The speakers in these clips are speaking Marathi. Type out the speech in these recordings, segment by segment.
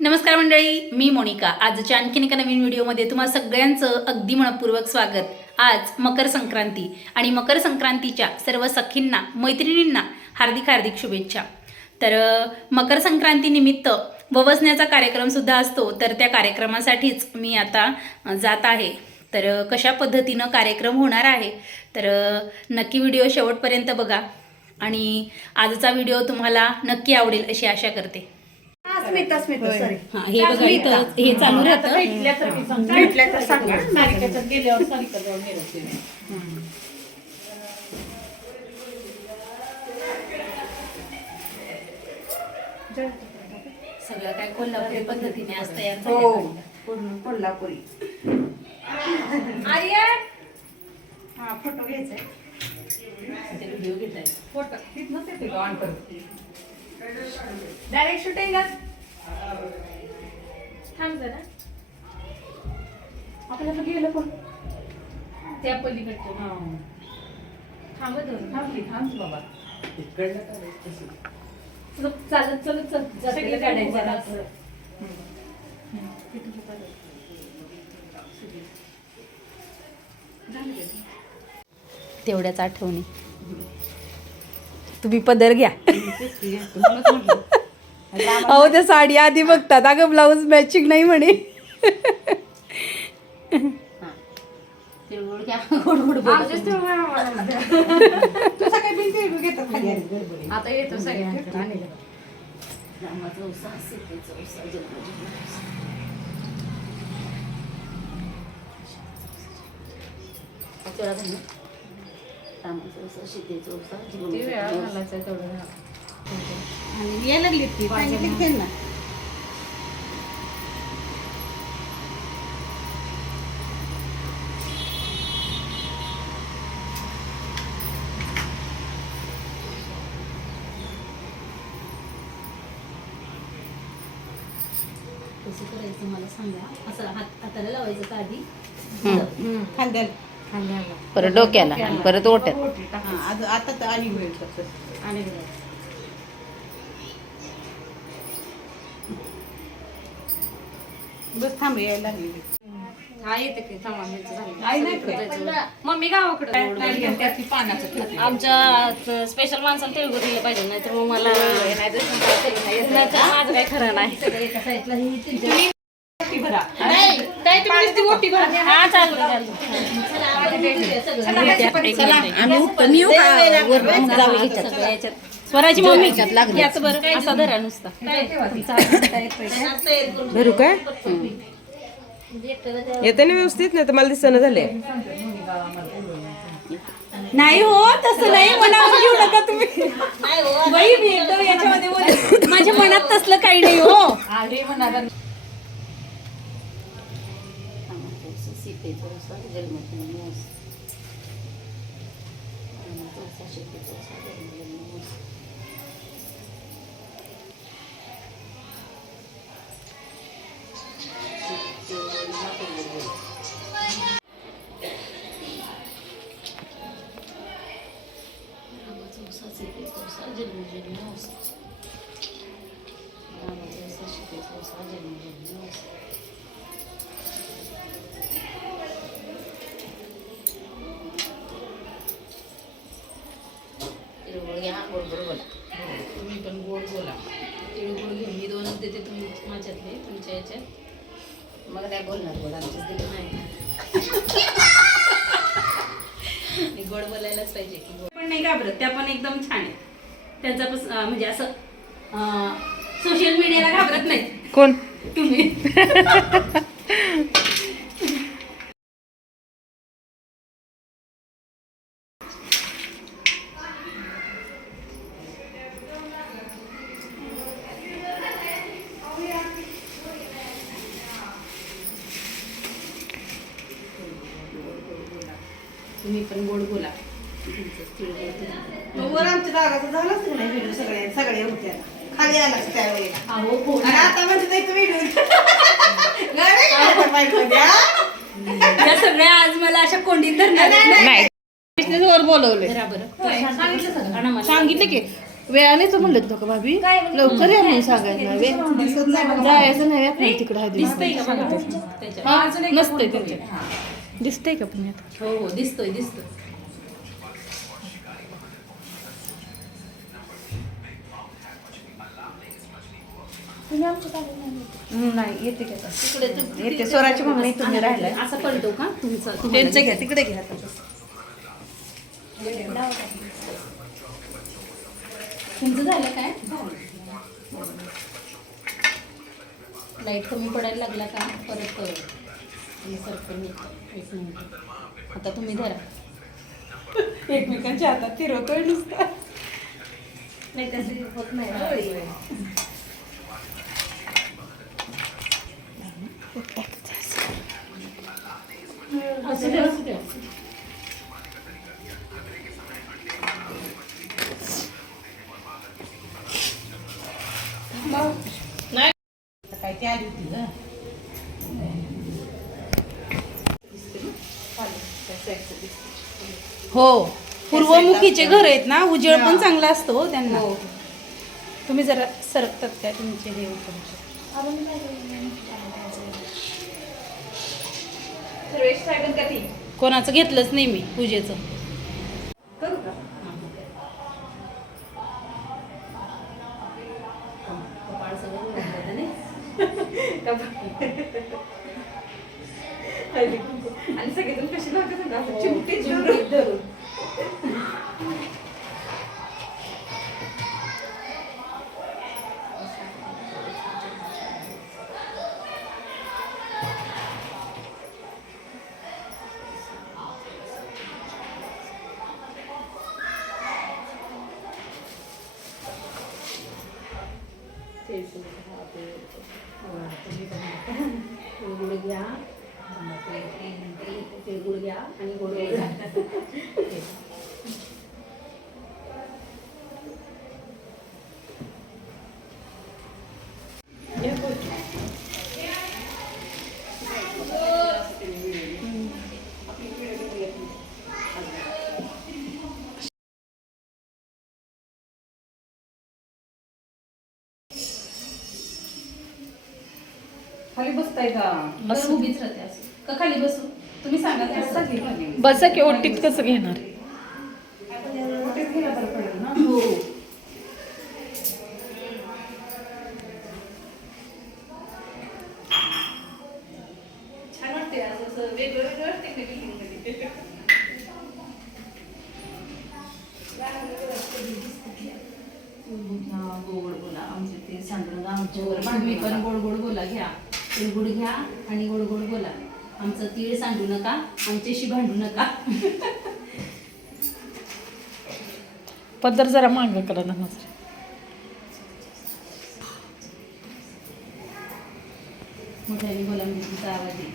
नमस्कार मंडळी मी मोनिका. आजच्या आणखीन एका नवीन व्हिडिओमध्ये तुम्हाला सगळ्यांचं अगदी मनपूर्वक स्वागत. आज मकर संक्रांती आणि मकर संक्रांतीच्या सर्व सखींना मैत्रिणींना हार्दिक हार्दिक शुभेच्छा. तर मकर संक्रांतीनिमित्त ववसण्याचा कार्यक्रमसुद्धा असतो तर त्या कार्यक्रमासाठीच मी आता जात आहे. तर कशा पद्धतीनं कार्यक्रम होणार आहे? तर नक्की व्हिडिओ शेवटपर्यंत बघा आणि आजचा व्हिडिओ तुम्हाला नक्की आवडेल अशी आशा करते. स्मिता स्मिता सॉरी हा हे बघा इथं हे चालू राहतं. भेटल्या तर सांगा. सगळं काय कोल्हापुरी पद्धतीने आज तयार हो. पूर्ण कोल्हापुरी. हा फोटो घ्यायचा ते व्हिडिओ घेताय. फोटो. तिथनंच येते ऑन कर. डायरेक्ट शूटिंग थांब जरा. आपल्याला गेलं पण. त्या पलीकडचे. थांबत थांबली थांब बाबा. चालत चालत काढायचं असं. तेवढ्याच आठवणी. तुम्ही पदर घ्या. अहो त्या साडी आधी बघतात. अगं ब्लाऊज मॅचिंग नाही म्हणे. आता येतो सगळ्यांकडे आणि यायला लागली ती सांगितली की त्यांना कसं करायचं मला सांगा. असं हात हाताला लावायचं का आधी खांद्याला खांद्याला. परत डोक्याला. परत ओट्यात. हा, आता तर आणि वेळ आणि बस थांब यायला. मम्मी गावाकडे आमच्या स्पेशल माणसाला तिळगुळ दिलं पाहिजे नाही तर मग मला नाहीतर माझं काही खरं नाही. हा चालू चालू. स्वराची मम्मी. याचं बरं असा धरा नुसता. भरू काय? येते ना व्यवस्थित नाही तर मला दिसणं झाले नाही हो तसं नाही. मनावर घेऊ नका तुम्ही. बाई मी एकदम याच्यामध्ये बोलते. माझ्या मनात तसलं काही नाही हो. させてくださるんでね。実況を今でもね。fazer decoração de longe de nossa. Vamos fazer decoração de longe de nossa. तुम्ही पण गोड बोला. तिळगुळ घेऊन मी दोनच देते तुम्ही माझ्यातले तुमच्या याच्यात. मग नाही बोलणार बोल आमचीच दिली नाही. गोड बोलायलाच पाहिजे की गोड. पण नाही घाबरत त्या पण एकदम छान आहे त्यांचा अं, म्हणजे असं सोशल मीडियाला घाबरत नाही कोण? तुम्ही. तुम्ही पण गोड बोला. वर आमच्या दादाचं झालंच की नाही व्हिडिओ सगळे सगळे होत्या. खाली आला त्यावेळेला अहो हो आणि आता म्हणजे नाही तो व्हिडिओ नाही काय माहिती या सगळ्या आज मला अशा कोंडीत धरणार वर बोलवले सांगितलं की वेळानेच म्हणलं का भाभी? लवकर या म्हणून सांगायचं नव्हे जायचं नाही तिकडे हळदी दिसतंय का बघा? त्याच्यात हा नसतंय त्यांच्यात दिसतंय का पुण्यात हो हो दिसतोय दिसतोय. नाही येते. का तसं? तिकडे तू- येते स्वराची मम्मी तुम्ही राहिलाय. असा पलटो का? तुमचा त्यांचं घ्या तिकडे घ्या आता. तुमचं झालं काय? लाइट कमी पडायला लागला का? परत एक मिनिट. आता तुम्ही धरा. एकमेकांच्या हातात फिरवतोय नुसतं. नाही तसं होत नाही असं द्या, असं द्या. काय ती आली होती ना हो. पूर्वमुखीचे घर आहेत ना उजेड पण चांगला असतो हो त्यांना. तुम्ही जरा सरकतात काय तुमचे हे कोणाचं घेतलंच नाही मी पूजेचं. आणि सगळेजण कशी लागत होते असं चिमटीत धरून. गुळ घ्या गुळ घ्या आणि गोड खाली बसताय का? बरं उभीच राहते असं. का खाली बसू? तुम्ही सांगा कसं बसा की ओटीत कसं घेणार? कुठेच गेला बरं पडेल ना हो. छान वाटते असं असं वेगळं वेगळं वाटते बिल्डिंगमध्ये? गोड बोला. आमचे ते सांडून आमच्यावर तुम्ही पण गोड गोड बोला घ्या. तिळगुळ घ्या आणि गोड गोड बोला आमचं तीळ सांडू नका आमच्याशी भांडू नका. पदर जरा मागं करा ना नजर. मोठ्याने बोला म्हणजे तुमचा आवाज येईल.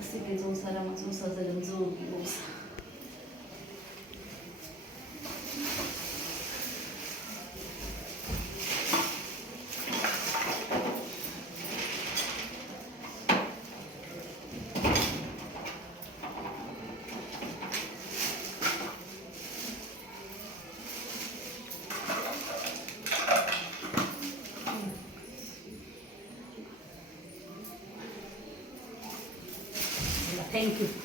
असे ते जोसा रामा जोसा जलम जोगी जोसा. Thank you.